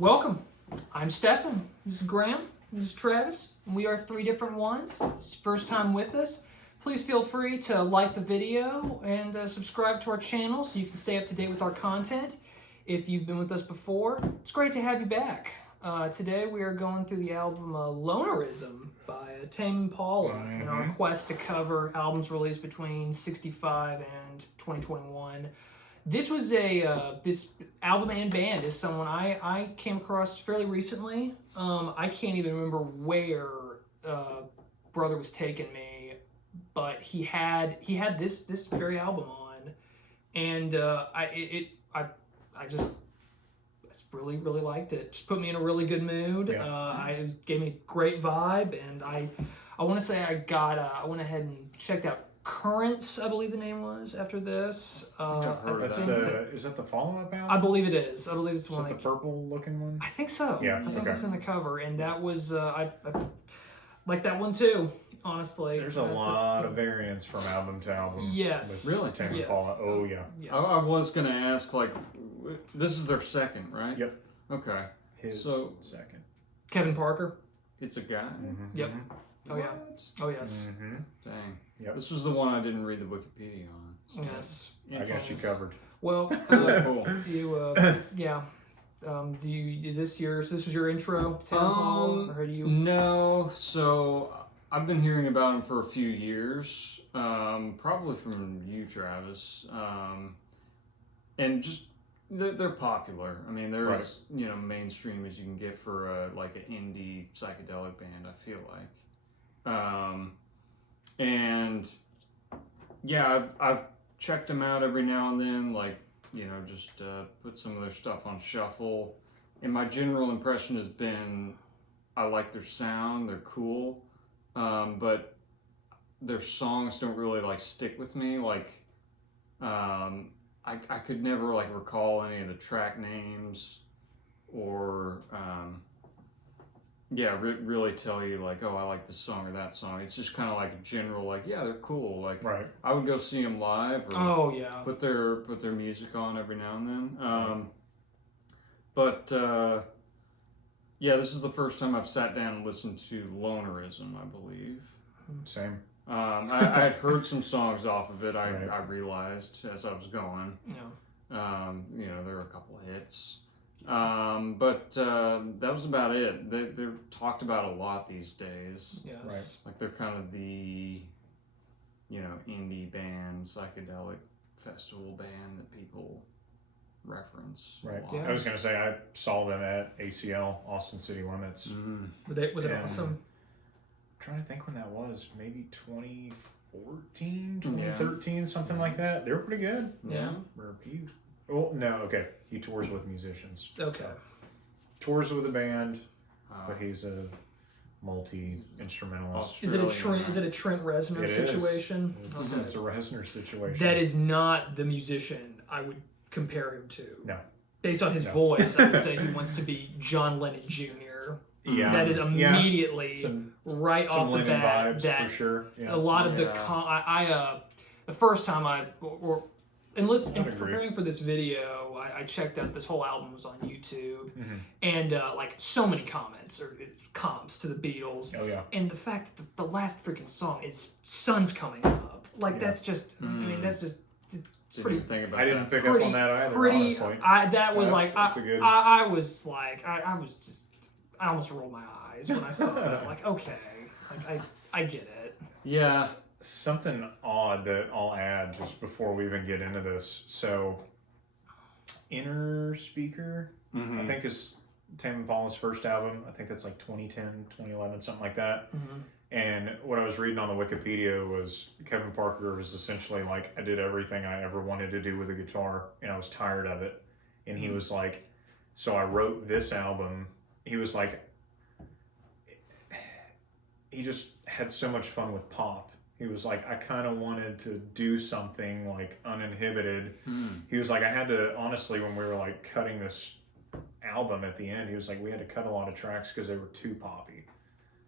Welcome. I'm Stefan. This is Graham. This is Travis. And we are three different ones. It's first time with us. Please feel free to like the video and subscribe to our channel so you can stay up to date with our content. If you've been with us before, it's great to have you back. Today we are going through the album Lonerism by Tame Impala in our quest to cover albums released between 65 and 2021. This was this album and band is someone I came across fairly recently. I can't even remember where Brother was taking me, but he had this very album on, and I just really liked it. Just put me in a really good mood. It gave me a great vibe, and I want to say I went ahead and checked out Currents, I believe the name was, after this. Is that the follow-up album? I believe it is. I believe it's one. Is that the purple-looking one? I think so. Yeah. I think it's in the cover, and that was I like that one too. Honestly, there's a lot of variants from album to album. Yes, really, Tame Impala. Oh yeah. Yes. I was gonna ask, like, this is their second, right? Yep. Okay. His second. Kevin Parker. It's a guy. Mm-hmm. Yep. Oh what? Yeah. Oh yes. Mm-hmm. Dang. Yep. This was the one I didn't read the Wikipedia on. So. Yes. I got you covered. Well, cool. Yeah. This was your intro to Tame Impala, or do you? No. So I've been hearing about him for a few years, probably from you, Travis, and just they're popular. I mean, they're as mainstream as you can get for like an indie psychedelic band. I feel like, and yeah, I've checked them out every now and then, like just put some of their stuff on shuffle, and my general impression has been I like their sound. They're cool. But their songs don't really like stick with me. Like, I could never like recall any of the track names, or really tell you like, oh, I like this song or that song. It's just kind of like a general like, yeah, they're cool. Like, I would go see them live, or put their music on every now and then. Yeah, this is the first time I've sat down and listened to Lonerism, I believe. Same. I had heard some songs off of it. I realized as I was going. Yeah. There were a couple of hits. But that was about it. They're talked about a lot these days. Yes. Right. Like they're kind of the, indie band, psychedelic festival band that people reference. Right. Yeah. I was going to say, I saw them at ACL, Austin City Limits. Mm-hmm. Was it awesome? I'm trying to think when that was. Maybe 2014, 2013, something like that. They were pretty good. Yeah. He tours with musicians. Okay. Tours with a band, but he's a multi-instrumentalist. Is it a Trent Reznor situation? It's a Reznor situation. That is not the musician I would compare him to. No. Based on his voice, I would say he wants to be John Lennon Jr. Yeah. That is immediately right off the bat. Vibes, that for sure. Yeah. A lot of the first time preparing for this video, I checked out this whole album was on YouTube, and like so many comments or comps to the Beatles. Oh yeah. And the fact that the last freaking song is "Sun's Coming Up," like that's just. I mean, that's just. Pretty think about I didn't pick up on that either. Honestly, I almost rolled my eyes when I saw that. Like, okay, like I get it. Yeah. Something odd that I'll add just before we even get into this. So, Inner Speaker, I think is Tame Impala's first album. I think that's like 2010, 2011, something like that. And what I was reading on the Wikipedia was Kevin Parker was essentially like, I did everything I ever wanted to do with a guitar, and I was tired of it. And he was like, so I wrote this album. He was like, he just had so much fun with pop. He was like, I kind of wanted to do something like uninhibited. He was like, I had to, honestly, when we were like cutting this album at the end, he was like, we had to cut a lot of tracks because they were too poppy.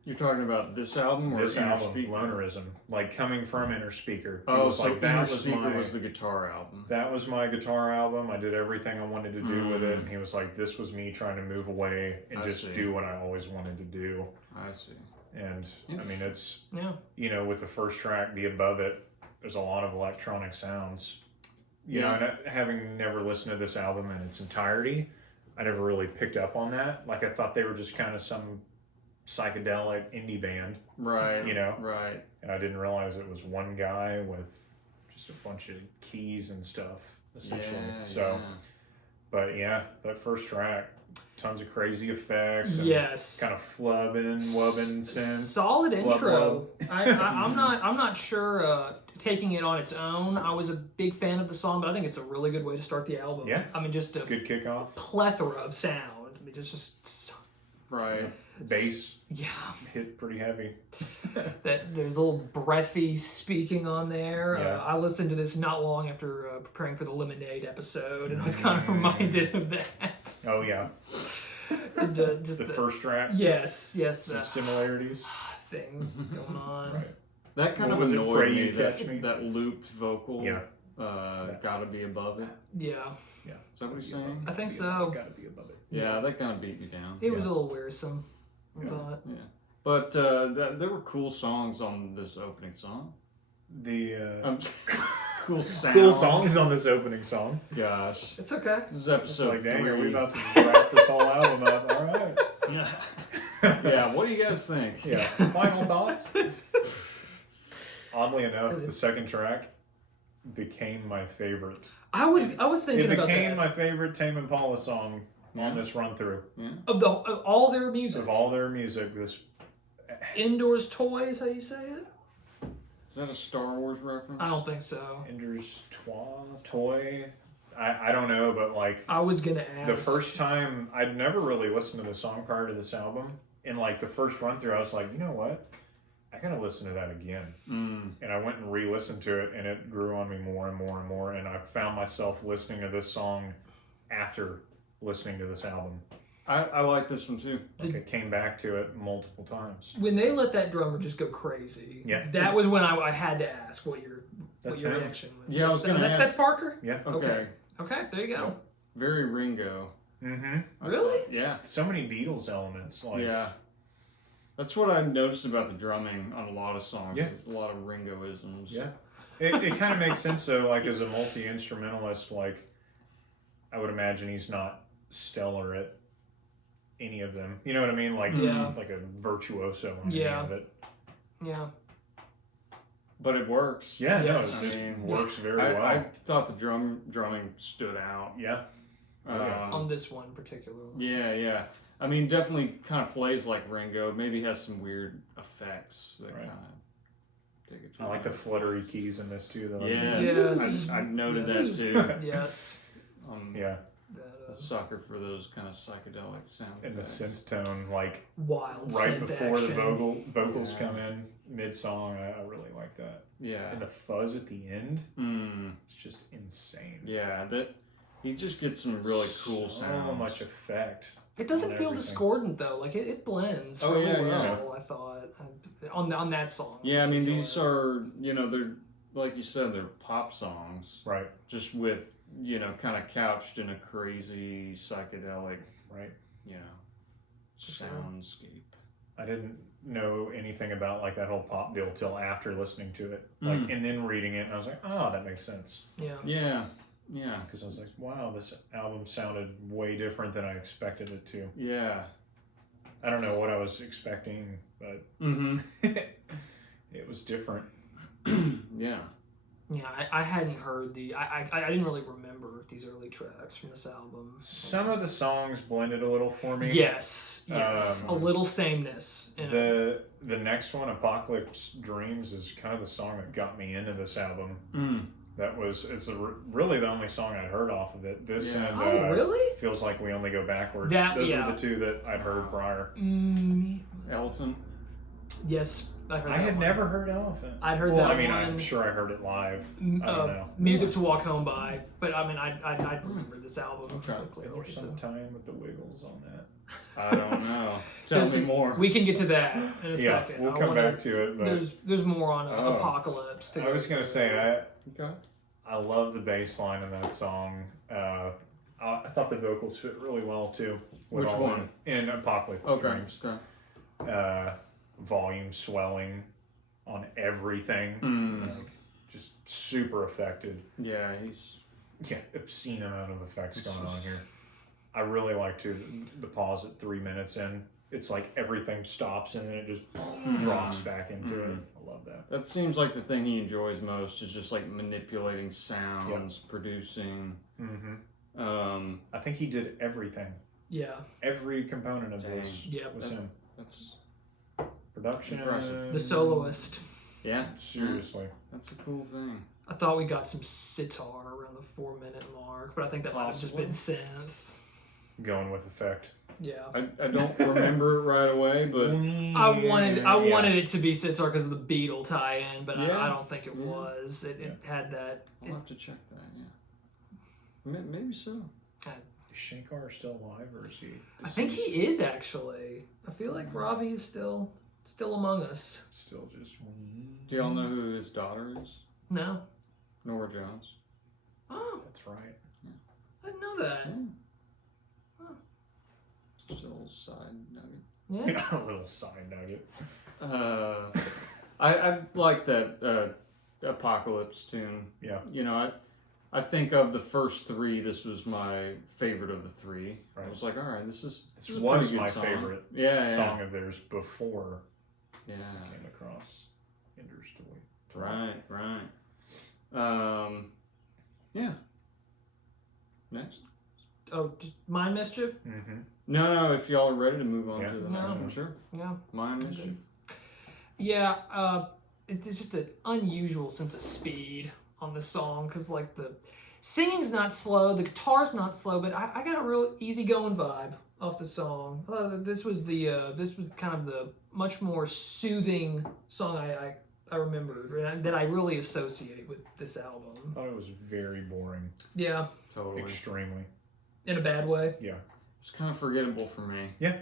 You're talking about this album or This Inner album, Speaker? Lonerism, like coming from Inner Speaker. Oh, was so like Inner Speaker was the guitar album. That was my guitar album. I did everything I wanted to do with it, and he was like, "This was me trying to move away and just do what I always wanted to do." I see. And I mean, it's with the first track, "Be Above It," there's a lot of electronic sounds. You know, and having never listened to this album in its entirety, I never really picked up on that. Like, I thought they were just kind of some psychedelic indie band, right? Right. And I didn't realize it was one guy with just a bunch of keys and stuff, essentially. But that first track, tons of crazy effects. And kind of wubbing synth. Solid intro. I'm not sure. Taking it on its own, I was a big fan of the song, but I think it's a really good way to start the album. Yeah. I mean, just a good kickoff. Plethora of sound. I mean, just right. Bass. Yeah. Hit pretty heavy. That there's a little breathy speaking on there. I listened to this not long after preparing for the Lemonade episode, and I was kind of reminded of that. Oh yeah. And, just the first track. Yes. Some similarities. Thing going on. Right. That kind of annoyed me. That looped vocal. Yeah. Gotta be above it. Yeah. Yeah. Is that what he's saying? I think so. Gotta be above it. Yeah, that kind of beat me down. It was a little wearisome. But But there were cool songs on this opening song. Cool sound. Cool songs on this opening song. Gosh. It's okay. This is episode 3. Are we about to wrap this whole album up? All right. Yeah, what do you guys think? Yeah. Final thoughts? Oddly enough, the second track became my favorite. I was thinking about that. It became my favorite Tame Impala song on this run through. Yeah. Of all their music. Of all their music, this Indoors Toys, how you say it? Is that a Star Wars reference? I don't think so. Indoors Toy. I don't know, but like I was gonna ask. The first time I'd never really listened to the song prior to this album, and like the first run through, I was like, you know what? I gotta listen to that again. And I went and re-listened to it, and it grew on me more and more and more. And I found myself listening to this song after listening to this album. I like this one too. Like I came back to it multiple times. When they let that drummer just go crazy, that was when I had to ask what your reaction was. Yeah, I was gonna ask. That's Parker? Yeah. Okay, there you go. Yeah. Very Ringo. Really? Yeah. So many Beatles elements. Like that's what I've noticed about the drumming on a lot of songs. Yeah. A lot of Ringoisms. Yeah. It kind of makes sense though, like as a multi-instrumentalist, like I would imagine he's not stellar at any of them. You know what I mean? Like like a virtuoso on any of it. Yeah. But it works. Yeah, no, it works very well. I thought the drumming stood out. Yeah. On this one particularly. Yeah. I mean, definitely kind of plays like Ringo. Maybe has some weird effects that kind of take it to I like the fluttery keys in this too, though. Yes. I noted that too. Yes. A sucker for those kind of psychedelic sound and effects. the synth tone, like wild right synth before action. the vocals come in mid-song. I really like that. Yeah. And the fuzz at the end, it's just insane. Yeah, that he just gets some really cool sounds. So much effect. It doesn't feel discordant though. Like it blends well. I thought on that song. Yeah, I mean these are they're like you said, they're pop songs, right? Just with kind of couched in a crazy psychedelic, right? Soundscape. I didn't know anything about like that whole pop deal till after listening to it, like and then reading it, and I was like, oh, that makes sense. Yeah. Because I was like, wow, this album sounded way different than I expected it to. Yeah. I don't know what I was expecting, but it was different. Yeah. Yeah, I hadn't heard I didn't really remember these early tracks from this album. Some of the songs blended a little for me. Yes, a little sameness. The next one, Apocalypse Dreams, is kind of the song that got me into this album. It's really the only song I'd heard off of it. This and really? Feels Like We Only Go Backwards. Those are the two that I'd heard prior. Elephant. Yes, I heard I that had one. never heard Elephant. I'd heard well, that I mean, one. I'm sure I heard it live. I don't know. Music to Walk Home By, but I mean, I remember this album Okay. clearly. There's some tie-in with the Wiggles on that. I don't know. Tell me more. We can get to that in a Yeah, second. we'll come back to it. But There's more on Apocalypse. I was gonna say Okay. I love the bass line in that song. I thought the vocals fit really well too. with Which all one? In Apocalypse Okay. Dreams. Okay. Volume swelling on everything. Like, just super affected. Yeah, he's. Yeah, obscene amount of effects going on here. I really like the pause at 3 minutes in. It's like everything stops and then it just drops back into it. I love that. That seems like the thing he enjoys most is just like manipulating sounds, producing. I think he did everything. Yeah. Every component of this was him. That's Production. impressive. The soloist. Yeah. Seriously. That's a cool thing. I thought we got some sitar around the 4-minute mark, but I think that might have just been synth. Going with effect. Yeah. I don't remember it right away, but I wanted it to be sitar because of the Beatle tie-in, but Yeah. I don't think it was. It had that. I'll have to check that. Yeah. Maybe so. Is Shankar still alive or is he deceased? I think he is actually. I feel like Ravi is still among us. Still just. Do y'all know who his daughter is? No. Nora Jones. Oh, That's right. I didn't know that. Just a little side nugget. Yeah. A little side nugget. I like that Apocalypse tune. Yeah. You know, I think of the first three. This was my favorite of the three. Right. I was like, all right, this is a was pretty good my song. favorite song of theirs before Yeah. I came across Ender's Toy. Right. Yeah. Next. Oh, just Mind Mischief? Mm-hmm. No, if y'all are ready to move on Yeah. to the next No. one, sure. Yeah. Mine is. Yeah, it's just an unusual sense of speed on this song because, like, the singing's not slow, the guitar's not slow, but I got a real easygoing vibe off the song. This was kind of the much more soothing song I remembered that I really associate with this album. I thought it was very boring. Yeah, Totally. Extremely. in a bad way. Yeah. It's kind of forgettable for me. Yeah.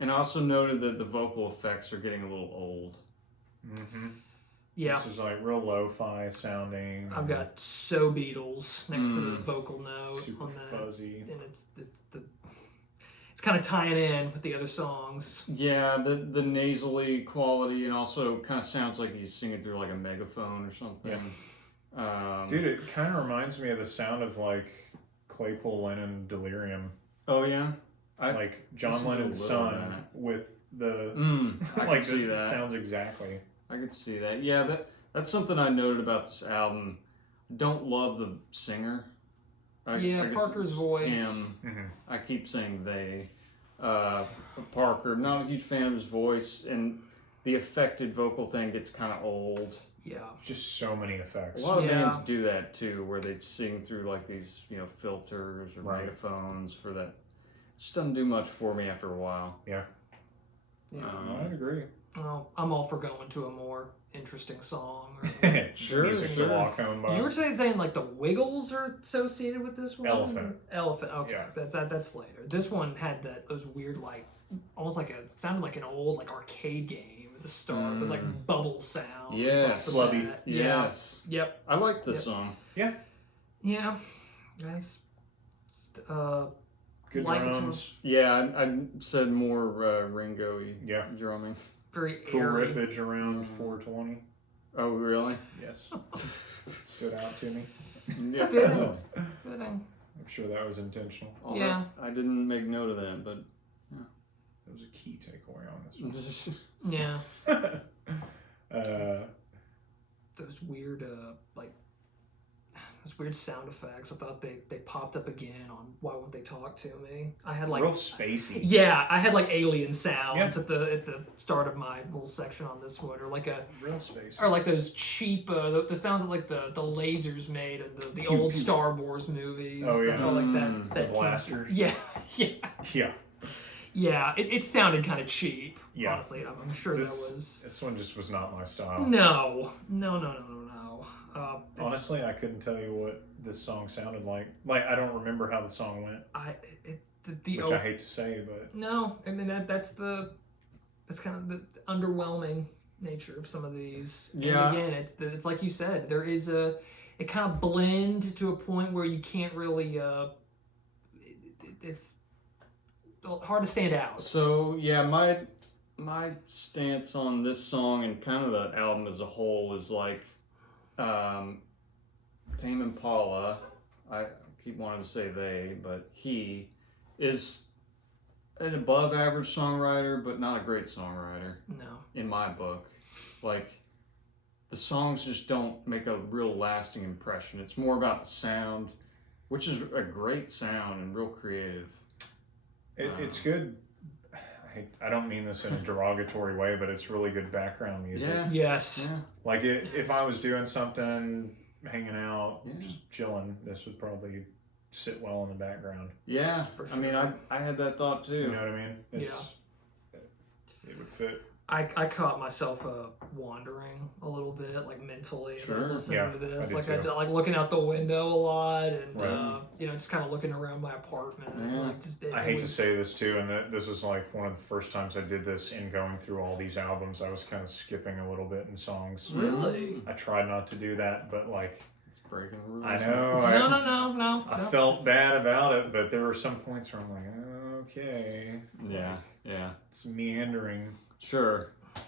And I also noted that the vocal effects are getting a little old. Mm-hmm. Yeah. This is like real lo-fi sounding. I've got So Beatles next to the vocal note super on that, fuzzy. and it's kind of tying in with the other songs. Yeah, the nasally quality, and also kind of sounds like he's singing through like a megaphone or something. Yeah. Dude, it kind of reminds me of the sound of like Claypool Lennon Delirium. Oh yeah, Like John listened to a Lennon's little of son that. with the I like can see it that. sounds exactly. I could see that. Yeah, that's something I noted about this album. Don't love the singer. I guess Parker's it's voice. Him. Mm-hmm. I keep saying they. Parker, not a huge fan of his voice, and the affected vocal thing gets kind of old. Yeah. Just so many effects. A lot of Yeah. bands do that too, where they sing through like these, filters or Right. megaphones for that. It just doesn't do much for me after a while. Yeah. Yeah. I'd agree. Well, I'm all for going to a more interesting song. Sure, Music sure. to walk home by. You were saying like the Wiggles are associated with this one. Elephant. Okay, Yeah. that's later. This one had those weird almost like it sounded like an old arcade game at the start. There's like bubble sound. Yes. Flubby. Yeah. Yes. Yep. I like this Yep. song. Yeah. That's Good like it drums. Yeah, I said more Ringo-y Yeah. drumming. very Cool airy. riffage around 420. Oh, really? Yes. Stood out to me. Yeah. Fitting. Fitting. I'm sure that was intentional. All Yeah. that- I didn't make note of that, but That was a key takeaway on this Yeah. one. Those weird those weird sound effects. I thought they popped up again on Why Won't They Talk to Me. I had Real spacey. yeah, I had like alien sounds Yeah. at the start of my little section on this one, or like Real spacey. or like those cheap the sounds that like the lasers made in the old pew. Star Wars movies. Oh, yeah. I felt like that The blaster. Yeah, yeah, Yeah. Yeah, it sounded kind of cheap. Yeah. Honestly, I'm sure This one just was not my style. No. It's- Honestly, I couldn't tell you what this song sounded like. Like, I don't remember how the song went, which I hate to say, but No, I mean that's kind of the underwhelming nature of some of these. Yeah. And again, it's like you said, it kind of blend to a point where you can't really it's hard to stand out. So yeah, my stance on this song and kind of the album as a whole is like, Tame Impala. I keep wanting to say they, but he is an above average songwriter, but not a great songwriter No. in my book. Like, the songs just don't make a real lasting impression. It's more about the sound, which is a great sound and real creative. it's good. I don't mean this in a derogatory way, but it's really good background music. Yeah. Yes. Yeah. Like, if I was doing something, hanging out, Yeah. just chilling, this would probably sit well in the background. Yeah. For I mean, sure. I had that thought too. You know what I mean? It would fit. I caught myself wandering a little bit, like mentally, as I was Sure. listening to this. I did too. Like looking out the window a lot, and Right. just kind of looking around my apartment. And, Yeah. like, just, I hate to say this too, and this is like one of the first times I did this in going through all these albums. I was kind of skipping a little bit in songs. Really? I tried not to do that, but like, It's breaking the rules. I know. No. I felt bad about it, but there were some points where I'm like, okay, Yeah. Yeah. it's meandering. Sure. A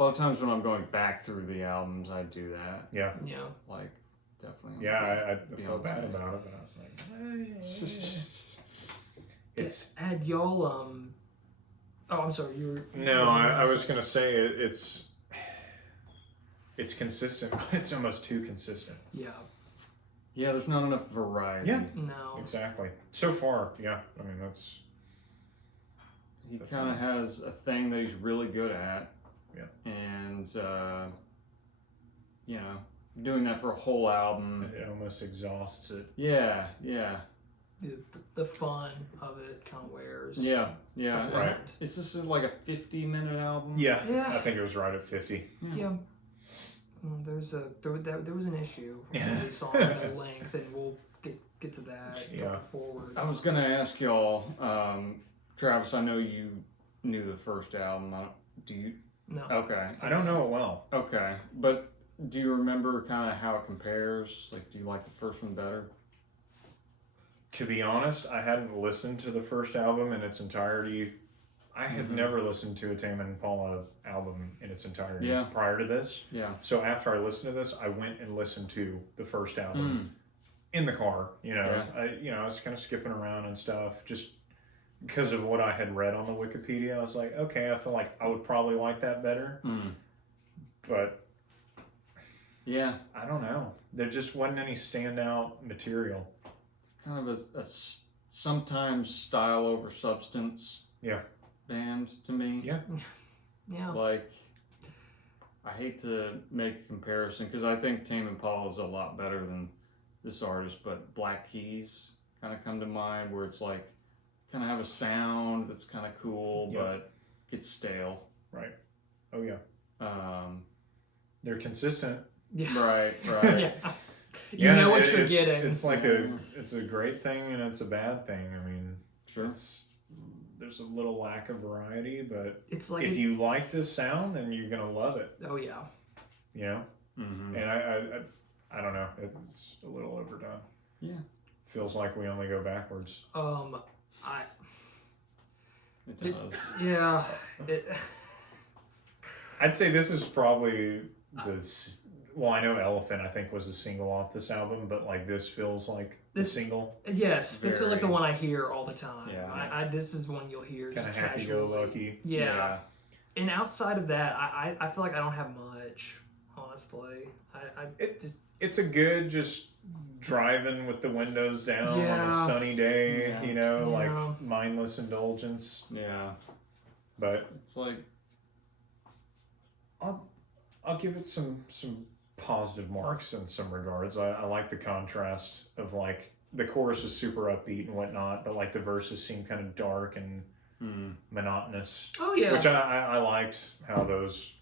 lot of times when I'm going back through the albums, I do that. Yeah, Yeah. Like, definitely. yeah. I Be felt on bad stage. about it, but I was like, it's. Had y'all Oh, I'm sorry. You were. No, I was gonna say it's consistent, but it's almost too consistent. Yeah. Yeah, there's not enough variety. Yeah. No. Exactly. So far, yeah. I mean, that's He That's kind of nice. has a thing that he's really good at. Yeah. And, doing that for a whole album. it almost exhausts it. Yeah. The fun of it kind of wears. Yeah. Right. Is this like a 50-minute album? Yeah, Yeah. I think it was right at 50. Yeah. There was an issue with Yeah. the song and length, and we'll get to that Yeah. going forward. I was going to ask y'all, Travis, I know you knew the first album. Do you? No. Okay. I don't know it well. Okay. But do you remember kind of how it compares? Like, do you like the first one better? To be honest, I hadn't listened to the first album in its entirety. I had Mhm. never listened to a Tame Impala album in its entirety Yeah. prior to this. Yeah. So after I listened to this, I went and listened to the first album Mm. in the car. Yeah. I was kind of skipping around and stuff just because of what I had read on the Wikipedia. I was like, okay, I feel like I would probably like that better, Mm. but Yeah. I don't know. There just wasn't any standout material. Kind of a sometimes style over substance. Yeah. Band to me. Yeah. Yeah. Like, I hate to make a comparison because I think Tame Impala is a lot better than this artist, but Black Keys kind of come to mind where it's like kind of have a sound that's kind of cool, Yeah. but gets stale. Right. Oh yeah. Um, They're consistent. Yeah. right. Yeah. You know what you're it's, getting. It's like it's a great thing and it's a bad thing. I mean, Sure. there's a little lack of variety, but It's like if you like this sound, then you're gonna love it. Oh yeah. You know. Mm-hmm. And I don't know. It's a little overdone. Yeah. Feels like we only go backwards. I It does. yeah. I'd say this is probably well, I know Elephant I think was a single off this album, but like this feels like the This- single. Yes, this feels like the Very- one I hear all the time. Yeah. I this is one you'll hear Kind of just happy go casually. lucky. Yeah. And outside of that, I feel like I don't have much, honestly. I just It's a good just driving with the windows down on a Yeah. sunny day, Yeah. you know, Yeah. like mindless indulgence. Yeah. But It's like, I'll give it some positive marks in some regards. I like the contrast of like the chorus is super upbeat and whatnot, but like the verses seem kind of dark and monotonous. Oh yeah. Which I liked how those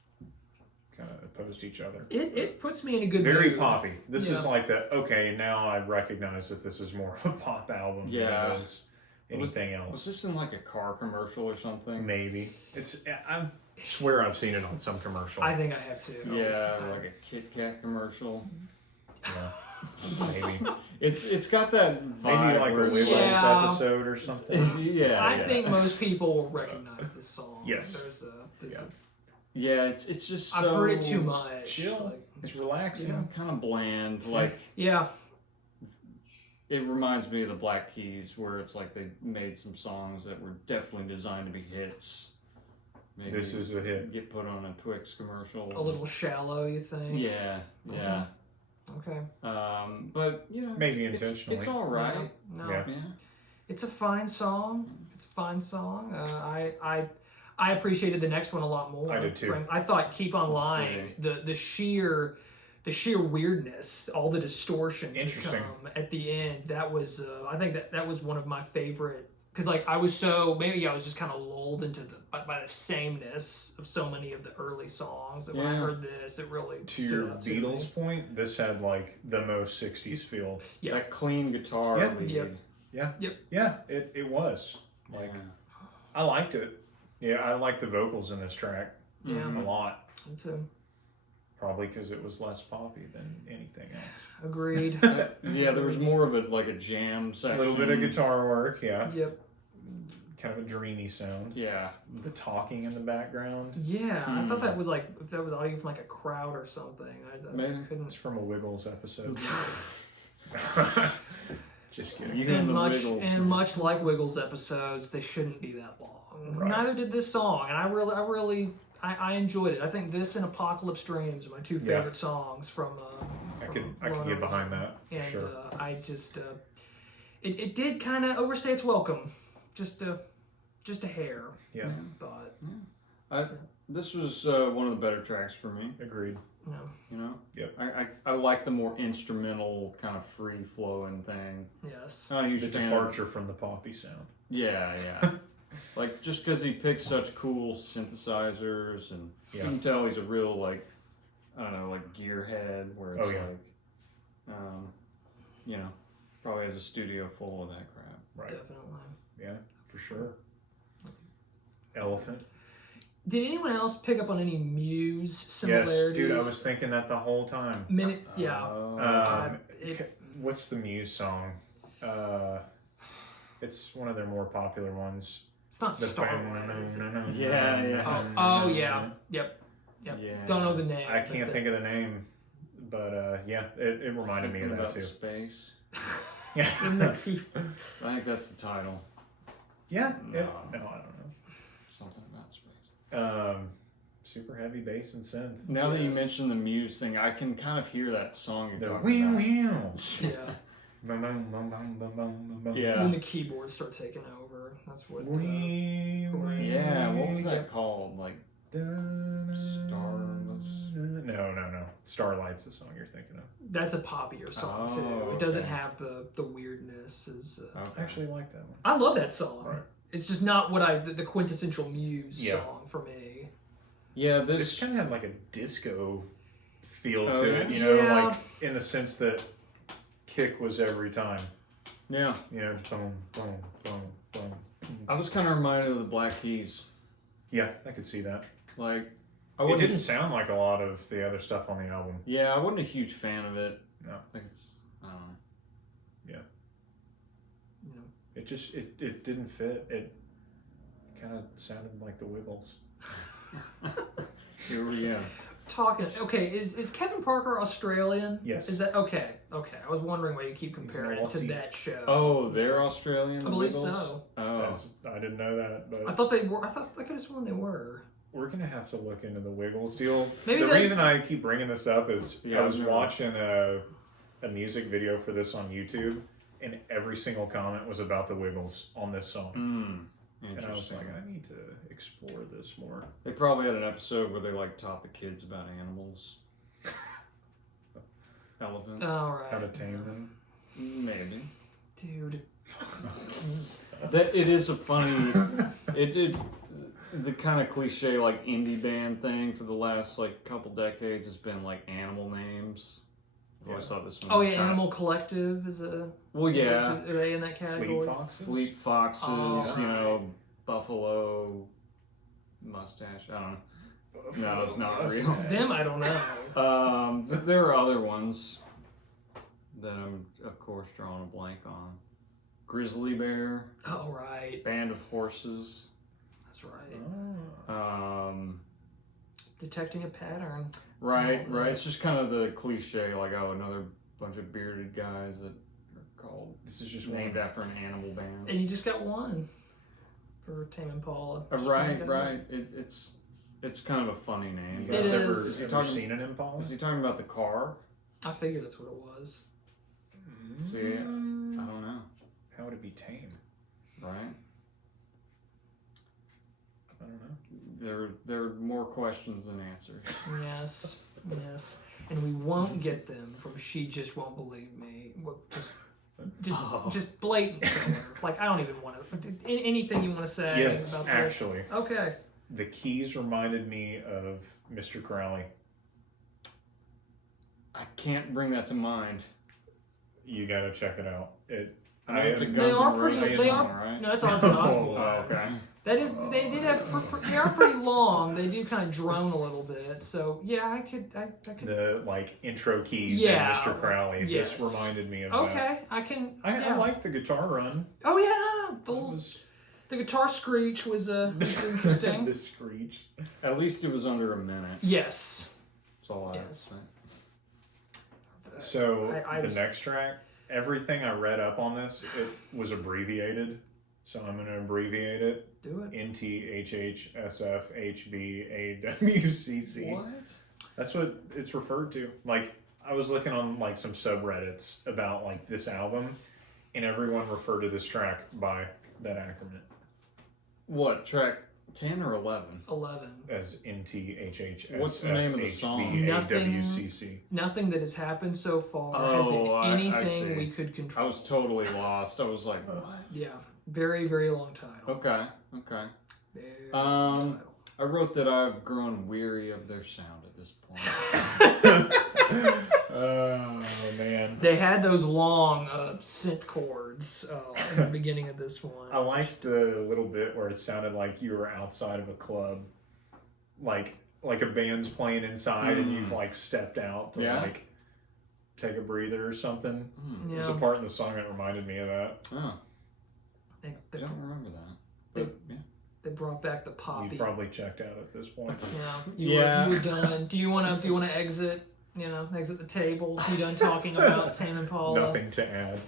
kind of opposed each other. It puts me in a good Very mood. poppy. This is like the okay. Now I recognize that this is more of a pop album than it is anything else. Was this in like a car commercial or something? Maybe I swear I've seen it on some commercial. I think I have too. Yeah, like a Kit Kat commercial. Yeah. Maybe It's got that vibe. maybe like a where it's Wiggles Yeah. episode or something. I think most people will recognize this song. Yes. Yeah, it's just so... I've heard it too much. Chill. Like, It's relaxing. It's kind of bland. Like, yeah. it reminds me of the Black Keys, where it's like they made some songs that were definitely designed to be hits. Maybe This is a hit. get put on a Twix commercial. A little shallow, you think? Yeah, yeah. Okay. But you know, Maybe it's intentionally. all right. No. Yeah. Yeah. It's a fine song. It's a fine song. I appreciated the next one a lot more. I did too. I thought "Keep on Let's Lying," the sheer weirdness, all the distortion to Interesting. come at the end. That was I think that was one of my favorite, because like I was just kind of lulled into by the sameness of so many of the early songs that when I Yeah. heard this, it really To stood your out to me. Beatles point, this had like the most 60s feel. Yeah. That clean guitar Yeah. lead. Yep. Yeah. Yep. Yeah, it was. Like, Yeah. I liked it. Yeah, I liked the vocals in this track Yeah. a lot. It's a, Probably because it was less poppy than anything else. agreed. Yeah, there was more of a jam A section. little bit of guitar work, yeah. Yep. Kind of a dreamy sound. Yeah. The talking in the background. Yeah, I thought that was audio from like a crowd or something. I Maybe. It's couldn't. from a Wiggles episode. Just kidding. You hear And the much Wiggles, and man. much like Wiggles episodes, they shouldn't be that long. Right. Neither did this song, and I enjoyed it. I think this and Apocalypse Dreams are my two Yeah. favorite songs from. I could get Lonerism. behind that for And sure. I just it did kind of overstay its welcome, just a hair. Yeah, But This was one of the better tracks for me. agreed. you know, You know. Yep. I like the more instrumental kind of free flowing thing. yes. Not a huge The fan of- departure from the poppy sound. Yeah, yeah. Like just because he picks such cool synthesizers, and you Yeah. can tell he's a real like I don't know, like gearhead, where it's Oh, yeah. like, you know, probably has a studio full of that crap. Right. Definitely. Yeah, for sure. Elephant. Did anyone else pick up on any Muse similarities? Yes, dude, I was thinking that the whole time. Yeah. Oh. What's the Muse song? It's one of their more popular ones. It's not The Starlight. Is it? Yeah, yeah. Oh yeah. Yep. Yep. Yeah. Don't know the name. I can't think of the name, but yeah, it reminded me of Something that about too. space. Yeah. I think that's the title. Yeah. No. No, I don't Something about space. know. Super heavy bass and synth. Now that you Yes. mentioned the Muse thing, I can kind of hear that song you're The talking about. Yeah. Bum, bum, bum, bum, bum, bum, bum. Yeah. When the keyboards start taking over, that's what. Yeah, what was that called? Like Starless? No. Starlight's the song you're thinking of. That's a poppier song too. Oh, It doesn't okay. have the weirdness. I Okay. actually like that one. I love that song. Right. It's just not what the quintessential Muse Yeah. song for me. Yeah, This this kind of had like a disco feel Oh, to yeah? it, you know, Yeah. like in the sense that kick was every time, yeah. you know, just boom, boom, boom, boom. I was kind of reminded of the Black Keys. Yeah, I could see that. Like, I It wouldn't. didn't sound like a lot of the other stuff on the album. Yeah, I wasn't a huge fan of it. No. Like it's, I don't know. You know. It just it didn't fit. It kind of sounded like the Wiggles. Here we go. Talking. Okay, is Kevin Parker Australian? Yes. Is that okay? Okay, I was wondering why you keep comparing it to Aussie. that show. Oh, they're Australian. I believe Wiggles? so. Oh, I didn't know that, but I thought they were. I could have sworn they were. we're gonna have to look into the Wiggles deal. Maybe the they- reason I keep bringing this up is Yeah, I was I've never- watching a music video for this on YouTube, and every single comment was about the Wiggles on this song. And I was interesting. like, I need to explore this more. They probably had an episode where they like taught the kids about animals. Elephant, All right. How to tame them. maybe. Dude. That it is a funny. The kind of cliche like indie band thing for the last like couple decades has been like animal names. I always thought this one. Oh was yeah, kinda, Animal Collective is a. Well, yeah. Are they in that category? Fleet Foxes. You know, Buffalo Mustache. I don't know. No, it's not real. Them, I don't know. There are other ones that I'm, of course, drawing a blank on. Grizzly Bear. Oh right. Band of Horses. That's right. Detecting a pattern. Right. It's just kind of the cliche, like, oh, another bunch of bearded guys that are called. This is just named after an animal band. And you just got one for Tame Impala. Right. It's kind of a funny name. You guys It ever is. seen an Impala? Is he talking about the car? I figured that's what it was. See, I don't know. How would it be tame? Right. I don't know. There are more questions than answers. Yes. And we won't get them from She Just Won't Believe Me. Just blatant filler. Like, I don't even want to. Anything you want to say Yes, about this? actually. Okay. The keys reminded me of Mr. Crowley. I can't bring that to mind. You gotta check it out. I know it's a They Guns are N' pretty. Roses They song, are. right? No, that's Ozzy Osbourne. Oh, okay. That is. They did have. They are pretty long. They do kind of drone a little bit. So yeah, I could. The like intro keys Yeah, in Mr. Crowley. yes. This reminded me of that. Okay, I can. I like the guitar run. Oh yeah, no. The guitar screech was interesting. The screech. At least it was under a minute. Yes. That's all I have to Yes. say. So I the was- next track, everything I read up on this, it was abbreviated. So I'm gonna abbreviate it. Do it. NTHHSFHBAWCC. What? That's what it's referred to. Like, I was looking on like some subreddits about like this album, and everyone referred to this track by that acronym What, track 10 or 11? 11. as NTHHSFHBAWCC. What's the name of the song? Nothing that has happened so far has Oh, been I anything see. we could control. I was totally lost. I was like, what? Yeah. Very, very long title. Okay. Very Um, long title. I wrote that I've grown weary of their sound at this point. Oh, man. They had those long synth chords in the beginning of this one. I liked the little bit where it sounded like you were outside of a club. Like a band's playing inside and you've like stepped out to like take a breather or something. Yeah. There's a part in the song that reminded me of that. Oh, They, I they, don't remember that. But, yeah. they brought back the poppy. You probably checked out at this point. Yeah, you were done. Do you want to exit? Exit the table. You done talking about Tame Impala? Nothing to add.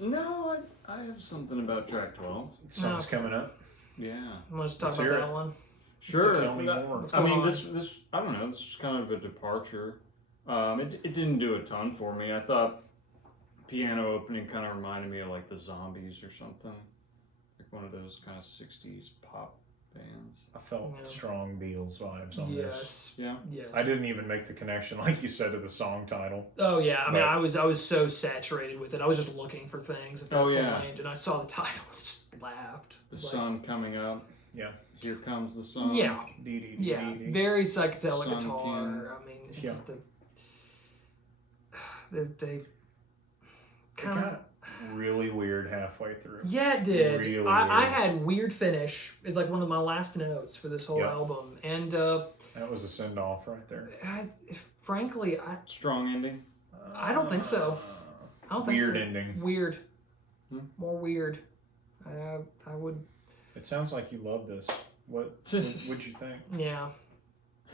No, I have something about track 12. Song's coming up. Yeah. You want to talk Let's about hear that it. one? Sure. Tell me more. What's I going mean, on? this I don't know. This is kind of a departure. It didn't do a ton for me. I thought piano opening kind of reminded me of like the Zombies or something, like one of those kind of '60s pop bands. I felt strong Beatles vibes on this. Yeah. Yes. I didn't even make the connection, like you said, to the song title. Oh yeah. I mean, But- I was so saturated with it. I was just looking for things at that point, and I saw the title and just laughed. The Like, sun coming up. Yeah. Here comes the sun. Yeah. Dee-dee-dee-dee-dee. Yeah. Very psychedelic Sun guitar. King. I mean, it's Yeah. just they It kind of. got really weird halfway through. Yeah, it did. Really I weird. had weird finish is like one of my last notes for this whole Yep. album, and That was a send off right there. frankly, Strong ending. I don't think so. I don't think Weird so. ending. Weird, Hmm. more weird. I would. It sounds like you love this. What'd you think? Yeah.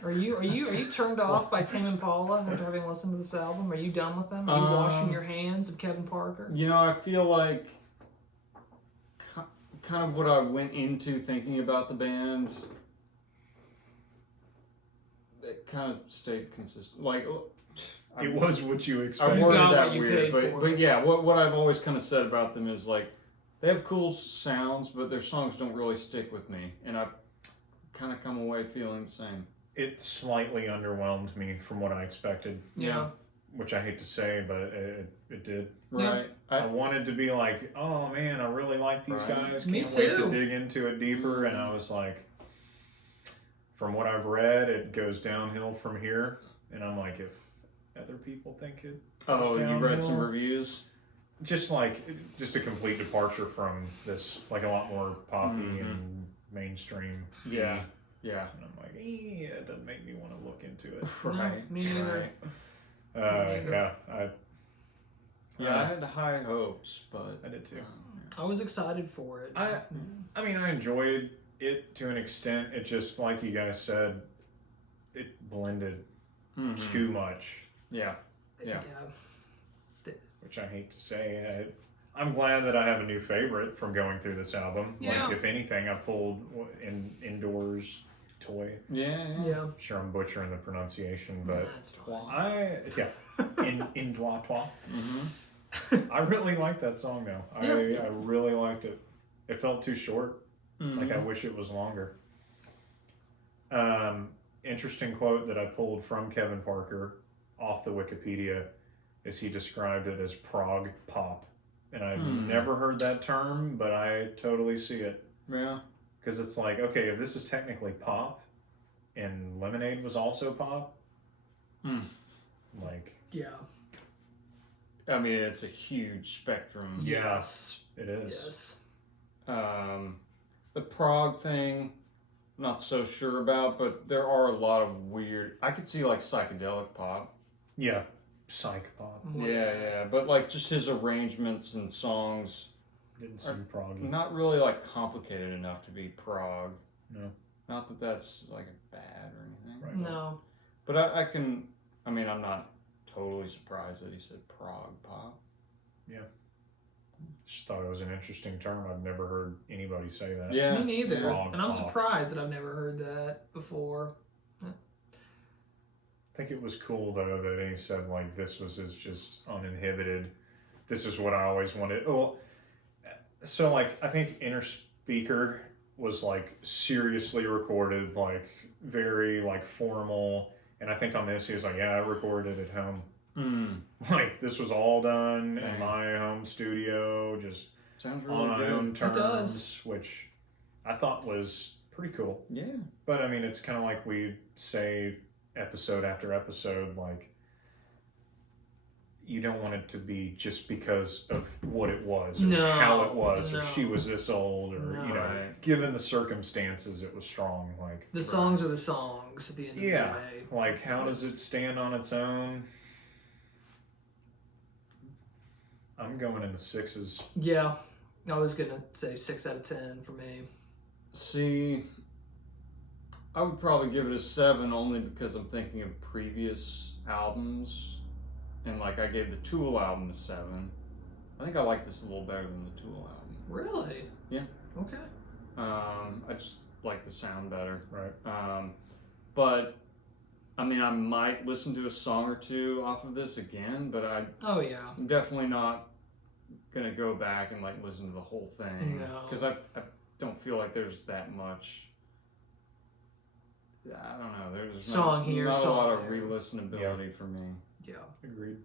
Are you turned off by Tame Impala after having listened to this album? Are you done with them? Are you washing your hands of Kevin Parker? You know, I feel like kind of what I went into thinking about the band. It kind of stayed consistent. Like It was what you I expected. worded got that what you weird, paid for. but yeah, what I've always kind of said about them is like they have cool sounds, but their songs don't really stick with me, and I've kind of come away feeling the same. It slightly underwhelmed me from what I expected, Yeah. which I hate to say, but it did. Right. I wanted to be like, oh man, I really like these guys. Me Can't wait too. to dig into it deeper. And I was like, from what I've read, it goes downhill from here. And I'm like, if other people think it goes you read some downhill, reviews? just a complete departure from this, like a lot more poppy and mainstream. Yeah. And I'm like, it doesn't make me want to look into it. Right. Me neither. Yeah, I had high hopes, but I did too. I was excited for it. I mean, I enjoyed it to an extent. It just, like you guys said, it blended too much. Yeah. Which I hate to say. I'm glad that I have a new favorite from going through this album. Yeah. Like, if anything, I pulled Indoors Toy. Yeah. I'm sure I'm butchering the pronunciation, but That's fine. In Dois Toi. I really like that song though. I really liked it. It felt too short. Like, I wish it was longer. Interesting quote that I pulled from Kevin Parker off the Wikipedia is he described it as prog pop. And I've never heard that term, but I totally see it. Yeah. Because it's like, okay, if this is technically pop and Lemonade was also pop, like... Yeah. I mean, it's a huge spectrum. Yes. It is. Yes. The prog thing, not so sure about, but there are a lot of weird... I could see, like, psychedelic pop. Yeah. Psych pop. Yeah. But, like, just his arrangements and songs... Didn't seem proggy. Not really, like, complicated enough to be prog. No. Not that that's, like, bad or anything. Right. No. But I can... I mean, I'm not totally surprised that he said prog pop. Yeah. Just thought it was an interesting term. I've never heard anybody say that. Yeah. Me neither. Prog And I'm pop. surprised that I've never heard that before. I think it was cool, though, that he said, like, this was his just uninhibited, this is what I always wanted. Well, so, like, I think Inner Speaker was, like, seriously recorded, like, very, like, formal. And I think on this, he was like, yeah, I recorded at home. Like, this was all done in my home studio, just sounds really on my good. own terms, It does. which I thought was pretty cool. Yeah. But, I mean, it's kind of like we say episode after episode, like, you don't want it to be just because of what it was, or how it was, or she was this old, or, you know, given the circumstances, it was strong. Like, The songs are the songs at the end of the day. Like, how does it stand on its own? I'm going in the 6s. Yeah. I was going to say 6 out of 10 for me. See, I would probably give it a 7 only because I'm thinking of previous albums. And, like, I gave the Tool album a 7. I think I like this a little better than the Tool album. Really? Yeah. Okay. I just like the sound better. Right. But, I mean, I might listen to a song or two off of this again, but I'm definitely not going to go back and, like, listen to the whole thing. No. Because I don't feel like there's that much... I don't know. There's Song not, here, not song a lot of there. re-listenability for me. Yeah. Agreed.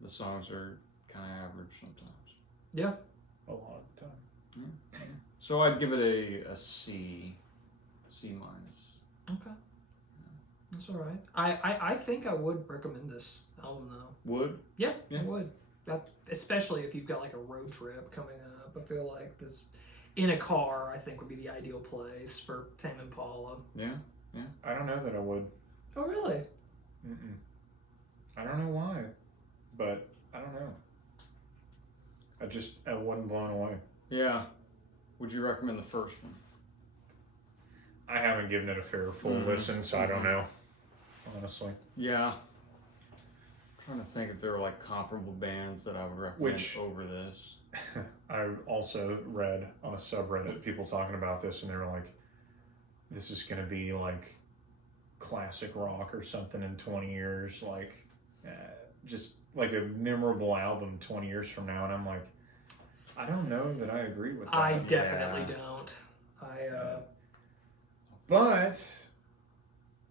The songs are kind of average sometimes. Yeah. A lot of the time. So I'd give it a C. C minus. Okay. That's all right. I think I would recommend this album, though. Would? Yeah, Yeah. I would. Especially if you've got, like, a road trip coming up. I feel like this, in a car, I think would be the ideal place for Tame Impala. Yeah. I don't know that I would. Oh, really? I don't know why, but I don't know. I wasn't blown away. Yeah. Would you recommend the first one? I haven't given it a fair full listen, so I don't know, honestly. Yeah. I'm trying to think if there were, like, comparable bands that I would recommend over this. I also read on a subreddit people talking about this, and they were like, this is going to be like classic rock or something in 20 years, like just like a memorable album 20 years from now. And I'm like, I don't know that I agree with that. I definitely don't. But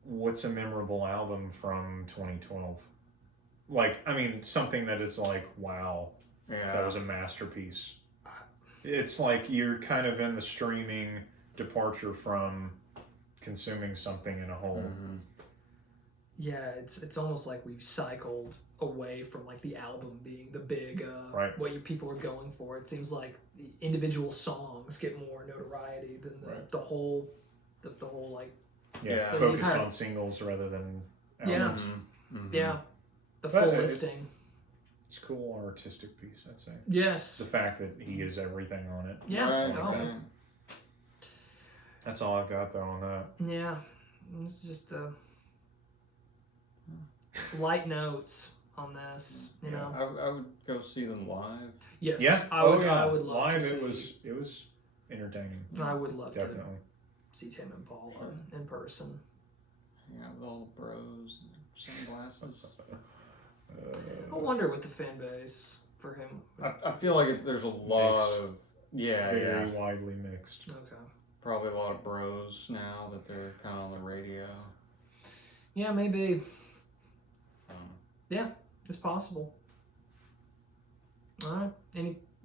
what's a memorable album from 2012? like, I mean, something that it's like, wow, Yeah. that was a masterpiece. It's like you're kind of in the streaming departure from consuming something in a whole. Mm-hmm. Yeah, it's almost like we've cycled away from like the album being the big Right. what people are going for. It seems like the individual songs get more notoriety than the whole like Yeah, Yeah. focused entire- on singles rather than Yeah. albums. Mm-hmm. yeah the But full it- listing. It's a cool artistic piece, I'd say. Yes. The fact that he is everything on it. Yeah. Right, no, yeah. That's all I've got though on that. Yeah. It's just light notes on this, you know. I would go see them live. Yes. Yeah. I would love Live. to see. It was entertaining. I would love to Definitely. see Tame Impala in person. Yeah, with all the bros and sunglasses. I wonder what the fan base for him. I feel like there's a lot Mixed. of yeah, Very widely mixed. Okay. probably a lot of bros now that they're kind of on the radio. Yeah, maybe. Um, Yeah, it's possible. All right.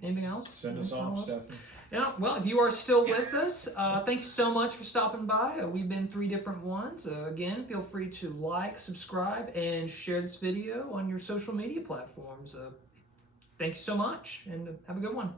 Anything else? Send us Anything off, else? Stephanie. Yeah. Well, if you are still with us, thank you so much for stopping by. We've been 3 different ones. Again, feel free to like, subscribe, and share this video on your social media platforms. Thank you so much, and have a good one.